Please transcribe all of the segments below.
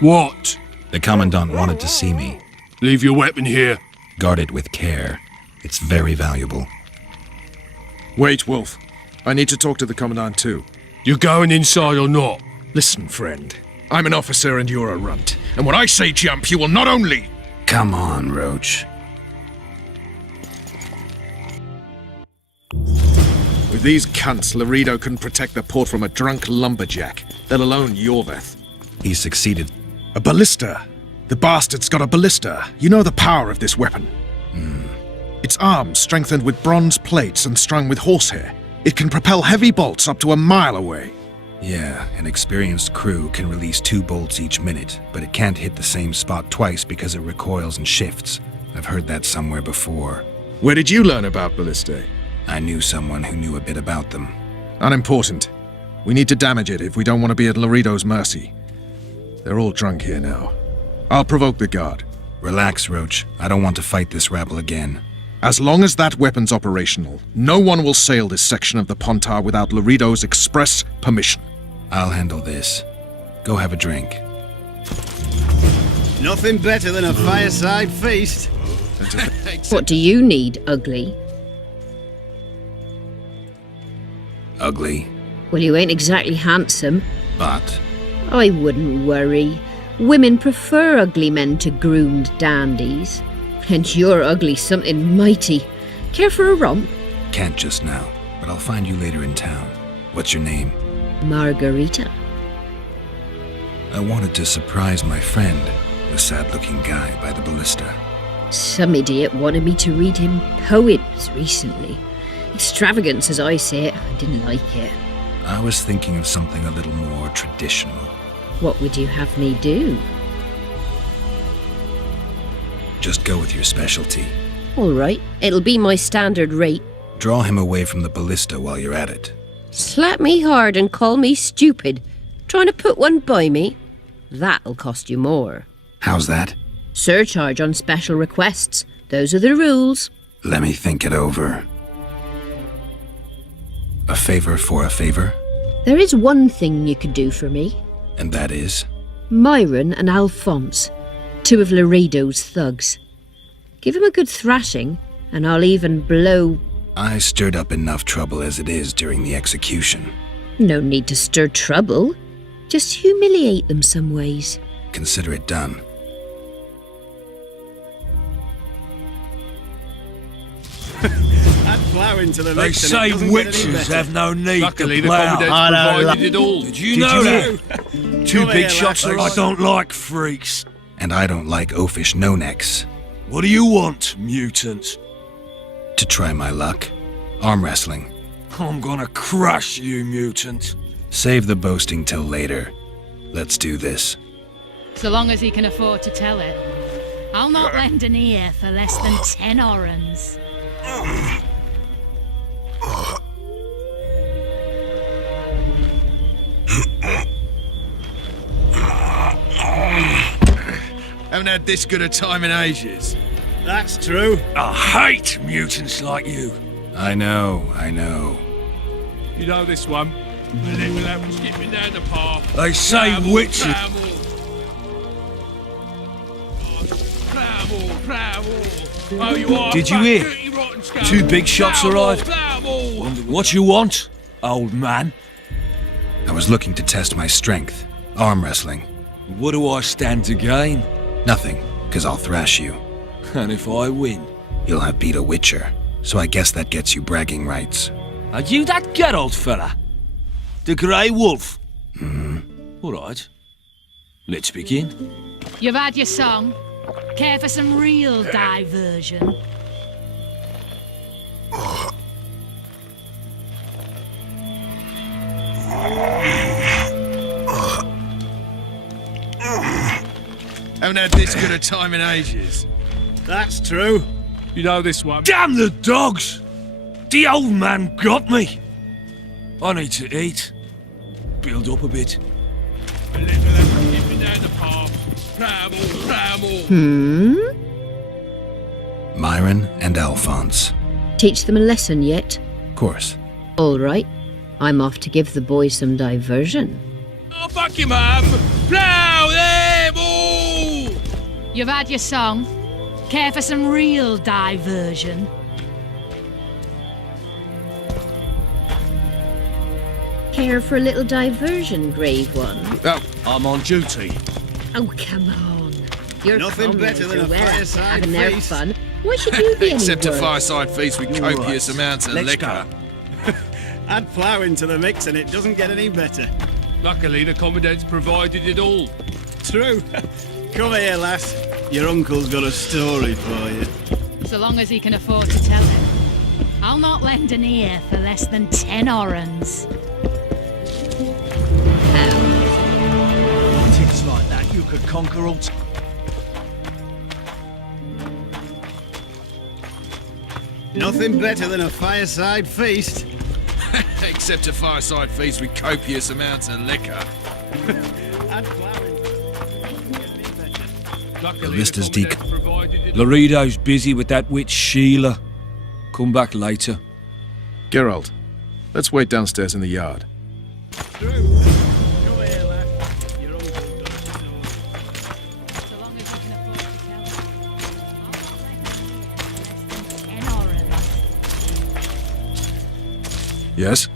What? The Commandant wanted to see me. Leave your weapon here. Guard it with care. It's very valuable. Wait, Wolf. I need to talk to the Commandant too. You going inside or not? Listen, friend. I'm an officer and you're a runt. And when I say jump, you will not only... Come on, Roach. With these cunts, Laredo couldn't protect the port from a drunk lumberjack, let alone Yorveth. He succeeded. A ballista. The bastard's got a ballista. You know the power of this weapon. Its arms strengthened with bronze plates and strung with horsehair. It can propel heavy bolts up to a mile away. Yeah, an experienced crew can release 2 bolts each minute, but it can't hit the same spot twice because it recoils and shifts. I've heard that somewhere before. Where did you learn about ballistae? I knew someone who knew a bit about them. Unimportant. We need to damage it if we don't want to be at Laredo's mercy. They're all drunk here now. I'll provoke the guard. Relax, Roach. I don't want to fight this rabble again. As long as that weapon's operational, no one will sail this section of the Pontar without Laredo's express permission. I'll handle this. Go have a drink. Nothing better than a fireside feast. What do you need, ugly? Ugly, Well, you ain't exactly handsome. but... I wouldn't worry. Women prefer ugly men to groomed dandies. And you're ugly something mighty. Care for a romp? Can't just now, but I'll find you later in town. What's your name? Margarita. I wanted to surprise my friend, the sad-looking guy by the ballista. Some idiot wanted me to read him poems recently. Extravagance, as I say it. I didn't like it. I was thinking of something a little more traditional. What would you have me do? Just go with your specialty. All right, it'll be my standard rate. Draw him away from the ballista while you're at it. Slap me hard and call me stupid. Trying to put one by me? That'll cost you more. How's that? Surcharge on special requests. Those are the rules. Let me think it over. A favor for a favor? There is one thing you could do for me. And that is? Myron and Alphonse, 2 of Laredo's thugs. Give him a good thrashing, and I'll even blow... I stirred up enough trouble as it is during the execution. No need to stir trouble. Just humiliate them some ways. Consider it done. Add flour into the They mix and it say doesn't get any witches better. have no need Luckily, to the plough. Commandant's provided it all. Did you know that? 2 Come big here, shots lads. are I don't like freaks. And I don't like oafish no-necks. What do you want, mutant? To try my luck. Arm wrestling. I'm gonna crush you, mutant. Save the boasting till later. Let's do this. So long as he can afford to tell it. I'll not lend an ear for less than 10 orens. Haven't had this good a time in ages. That's true. I hate mutants like you. I know. You know this one. The little lad skipping down the path. They say Plough witches. Plough more. Oh, you are. Did you fat, hear? dirty, rotten scum. 2 big shots Plough more, arrived. plough more. What you want, old man? I was looking to test my strength. Arm wrestling. What do I stand to gain? Nothing, 'cause I'll thrash you. And if I win? You'll have beat a witcher, so I guess that gets you bragging rights. Are you that Geralt fella? The Grey Wolf? All right. Let's begin. You've had your song. Care for some real diversion? Haven't had this good a time in ages. That's true. You know this one. Damn the dogs! The old man got me. I need to eat. Build up a bit. A little left, keep me down the path. Ramble. Myron and Alphonse. Teach them a lesson yet? Of course. All right. I'm off to give the boys some diversion. Oh, fuck you, mum. Plough them all! You've had your song. Care for some real diversion? Care for a little diversion, Grave One? Oh, I'm on duty. Oh, come on. Your Nothing comrades better than are a well fireside having their feast. fun. Why should you be any Except a worse? fireside feast with copious amounts of Let's liquor. go. Add plough into the mix and it doesn't get any better. Luckily, the Commandant's provided it all. True. Come here, lass. Your uncle's got a story for you. So long as he can afford to tell it. I'll not lend an ear for less than 10 orens. Ticks like that, you could conquer all. Nothing better than a fireside feast. Except a fireside feast with copious amounts of liquor. Add plough into it doesn't get any better. Luckily, Ballista's the Commandant's provided it. Laredo's busy with that witch Sheila. Come back later. Geralt, let's wait downstairs in the yard. True. Come here, lass. Your uncle's got a story. So long as he can afford to tell it. I'll not lend an ear for less than 10 orens. Yes?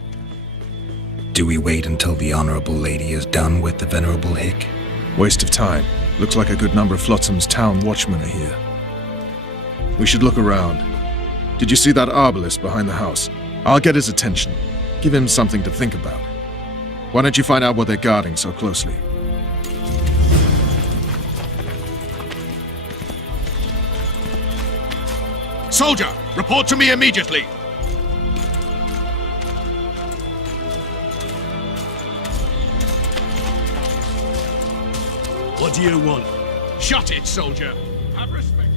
Do we wait until the Honorable Lady is done with the Venerable Hick? Waste of time. Looks like a good number of Flotsam's town watchmen are here. We should look around. Did you see that arbalist behind the house? I'll get his attention. Give him something to think about. Why don't you find out what they're guarding so closely? Soldier, report to me immediately. What do you want? Shut it, soldier. Have respect.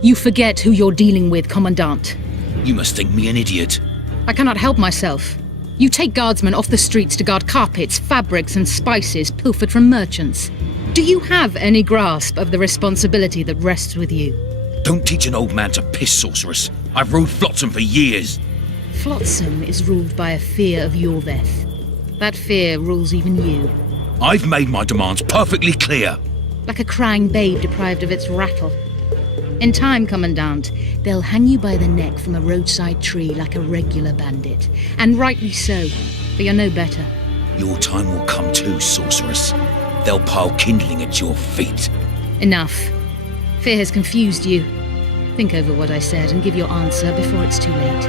You forget who you're dealing with, Commandant. You must think me an idiot. I cannot help myself. You take guardsmen off the streets to guard carpets, fabrics, and spices pilfered from merchants. Do you have any grasp of the responsibility that rests with you? Don't teach an old man to piss, sorceress. I've ruled Flotsam for years. Flotsam is ruled by a fear of Yorveth. That fear rules even you. I've made my demands perfectly clear. Like a crying babe deprived of its rattle. In time, Commandant, they'll hang you by the neck from a roadside tree like a regular bandit. And rightly so, for you're no better. Your time will come too, sorceress. They'll pile kindling at your feet. Enough. Fear has confused you. Think over what I said and give your answer before it's too late.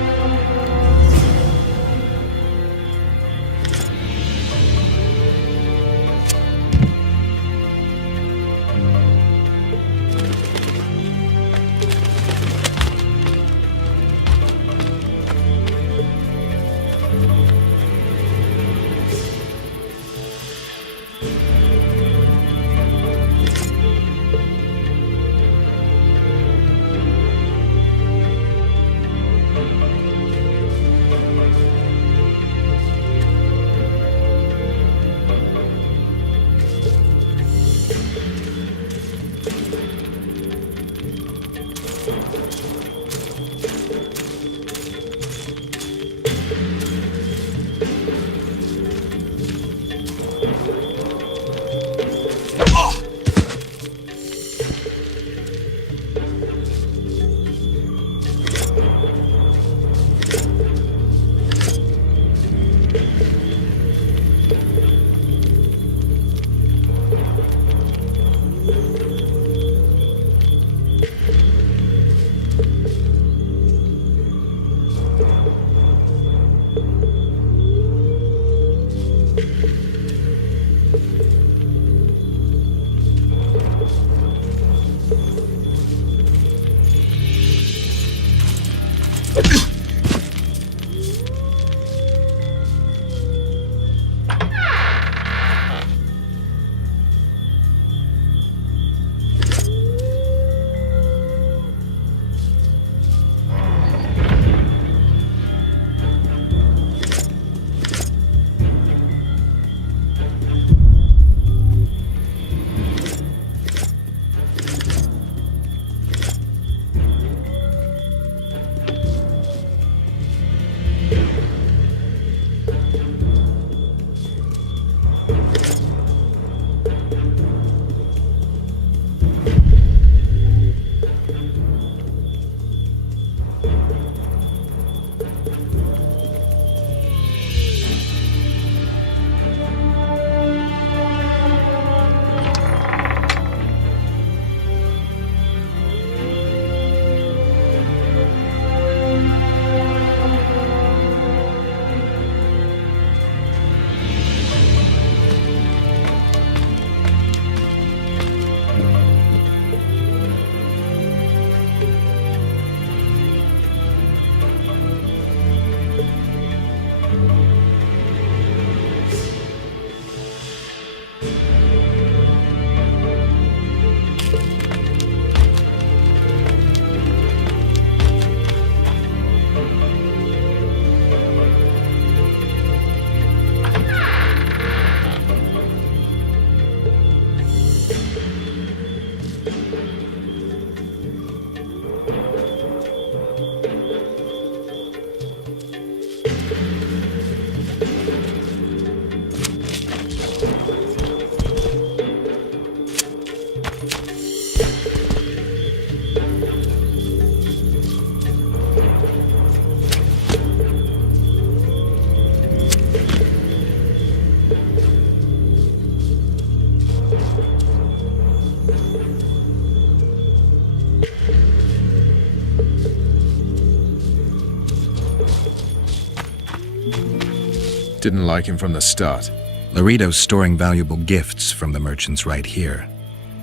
Didn't like him from the start. Laredo's storing valuable gifts from the merchants right here.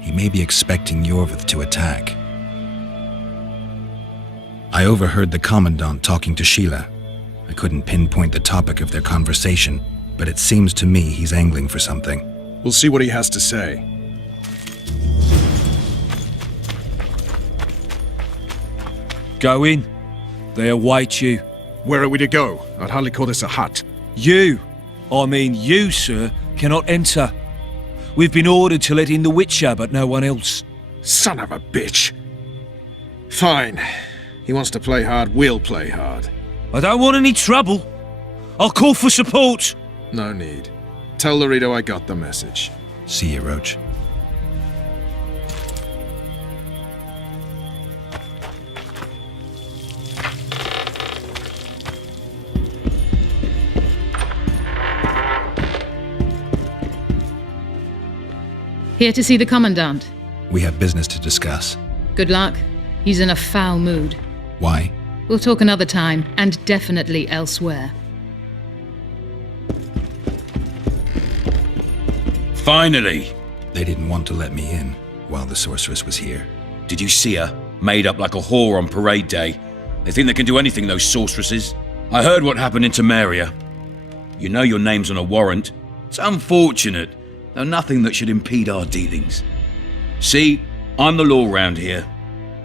He may be expecting Yorvith to attack. I overheard the Commandant talking to Sheila. I couldn't pinpoint the topic of their conversation, but it seems to me he's angling for something. We'll see what he has to say. Go in. They await you. Where are we to go? I'd hardly call this a hut. You, you, sir, cannot enter. We've been ordered to let in the Witcher, but no one else. Son of a bitch. Fine. He wants to play hard, we'll play hard. I don't want any trouble. I'll call for support. No need. Tell Laredo I got the message. See you, Roach. Here to see the Commandant. We have business to discuss. Good luck. He's in a foul mood. Why? We'll talk another time, and definitely elsewhere. Finally! They didn't want to let me in while the sorceress was here. Did you see her? Made up like a whore on parade day. They think they can do anything, those sorceresses. I heard what happened in Temeria. You know your name's on a warrant. It's unfortunate, though nothing that should impede our dealings. See, I'm the law round here,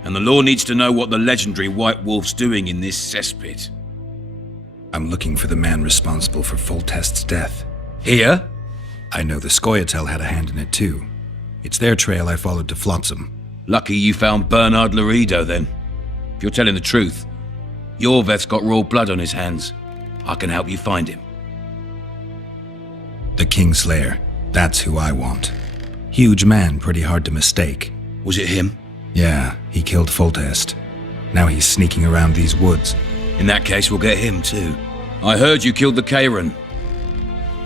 and the law needs to know what the legendary White Wolf's doing in this cesspit. I'm looking for the man responsible for Foltest's death. Here? I know the Scoia'tael had a hand in it too. It's their trail I followed to Flotsam. Lucky you found Bernard Laredo then. If you're telling the truth, Yorveth's got royal blood on his hands. I can help you find him. The Kingslayer. That's who I want. Huge man, pretty hard to mistake. Was it him? Yeah, he killed Foltest. Now he's sneaking around these woods. In that case, we'll get him too. I heard you killed the Kairan.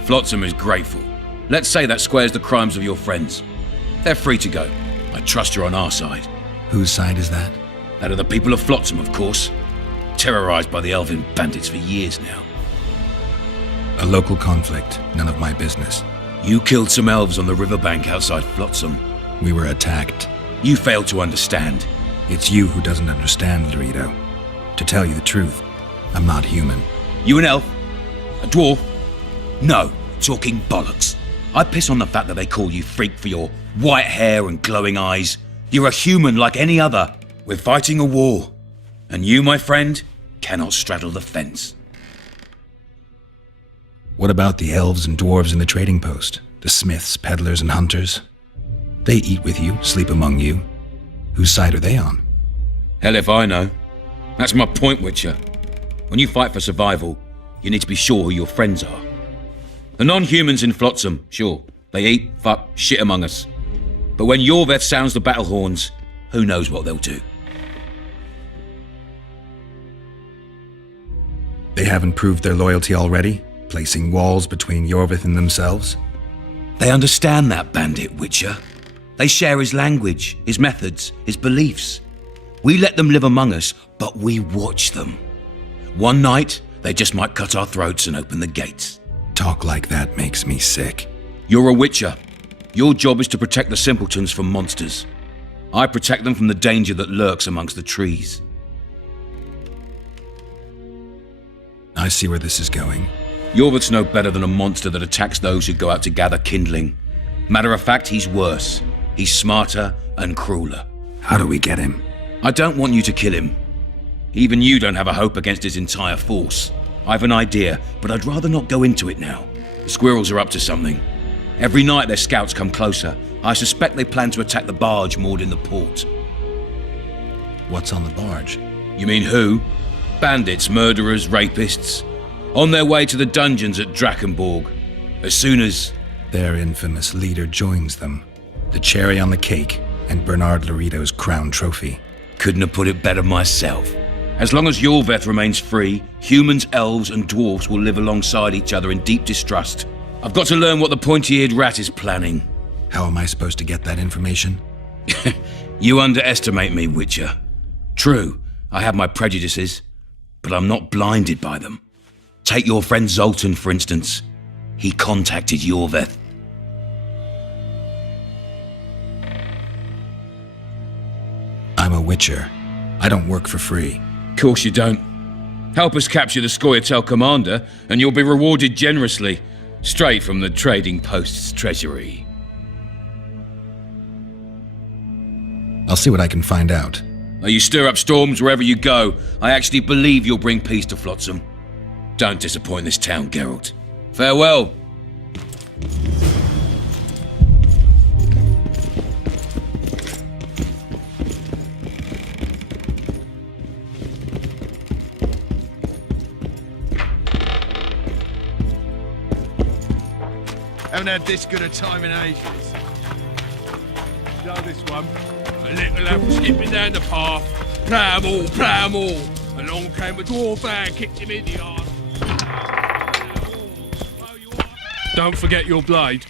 Flotsam is grateful. Let's say that squares the crimes of your friends. They're free to go. I trust you're on our side. Whose side is that? That of the people of Flotsam, of course. Terrorized by the Elven bandits for years now. A local conflict, none of my business. You killed some elves on the riverbank outside Flotsam. We were attacked. You failed to understand. It's you who doesn't understand, Laredo. To tell you the truth, I'm not human. You an elf? A dwarf? No, talking bollocks. I piss on the fact that they call you freak for your white hair and glowing eyes. You're a human like any other. We're fighting a war. And you, my friend, cannot straddle the fence. What about the elves and dwarves in the trading post? The smiths, peddlers, and hunters? They eat with you, sleep among you. Whose side are they on? Hell if I know. That's my point, Witcher. When you fight for survival, you need to be sure who your friends are. The non-humans in Flotsam, sure, they eat, fuck, shit among us. But when Yorveth sounds the battle horns, who knows what they'll do. They haven't proved their loyalty already? Placing walls between Yorvith and themselves? They understand that bandit, Witcher. They share his language, his methods, his beliefs. We let them live among us, but we watch them. One night, they just might cut our throats and open the gates. Talk like that makes me sick. You're a Witcher. Your job is to protect the simpletons from monsters. I protect them from the danger that lurks amongst the trees. I see where this is going. Yorvith's no better than a monster that attacks those who go out to gather kindling. Matter of fact, he's worse. He's smarter and crueler. How do we get him? I don't want you to kill him. Even you don't have a hope against his entire force. I've an idea, but I'd rather not go into it now. The squirrels are up to something. Every night their scouts come closer. I suspect they plan to attack the barge moored in the port. What's on the barge? You mean who? Bandits, murderers, rapists. On their way to the dungeons at Drakenborg. As soon as Their infamous leader joins them. The cherry on the cake, and Bernard Laredo's crown trophy. Couldn't have put it better myself. As long as Yorveth remains free, humans, elves, and dwarves will live alongside each other in deep distrust. I've got to learn what the pointy-eared rat is planning. How am I supposed to get that information? You underestimate me, Witcher. True, I have my prejudices, but I'm not blinded by them. Take your friend Zoltan, for instance. He contacted Yorveth. I'm a Witcher. I don't work for free. Course you don't. Help us capture the Scoia'tael commander, and you'll be rewarded generously, straight from the trading post's treasury. I'll see what I can find out. You stir up storms wherever you go. I actually believe you'll bring peace to Flotsam. Don't disappoint this town, Geralt. Farewell. Haven't had this good a time in ages. You know this one. A little lad was skipping down the path. Plough 'em all, plough 'em all. Along came a dwarf and kicked him in the arse. Don't forget your blade.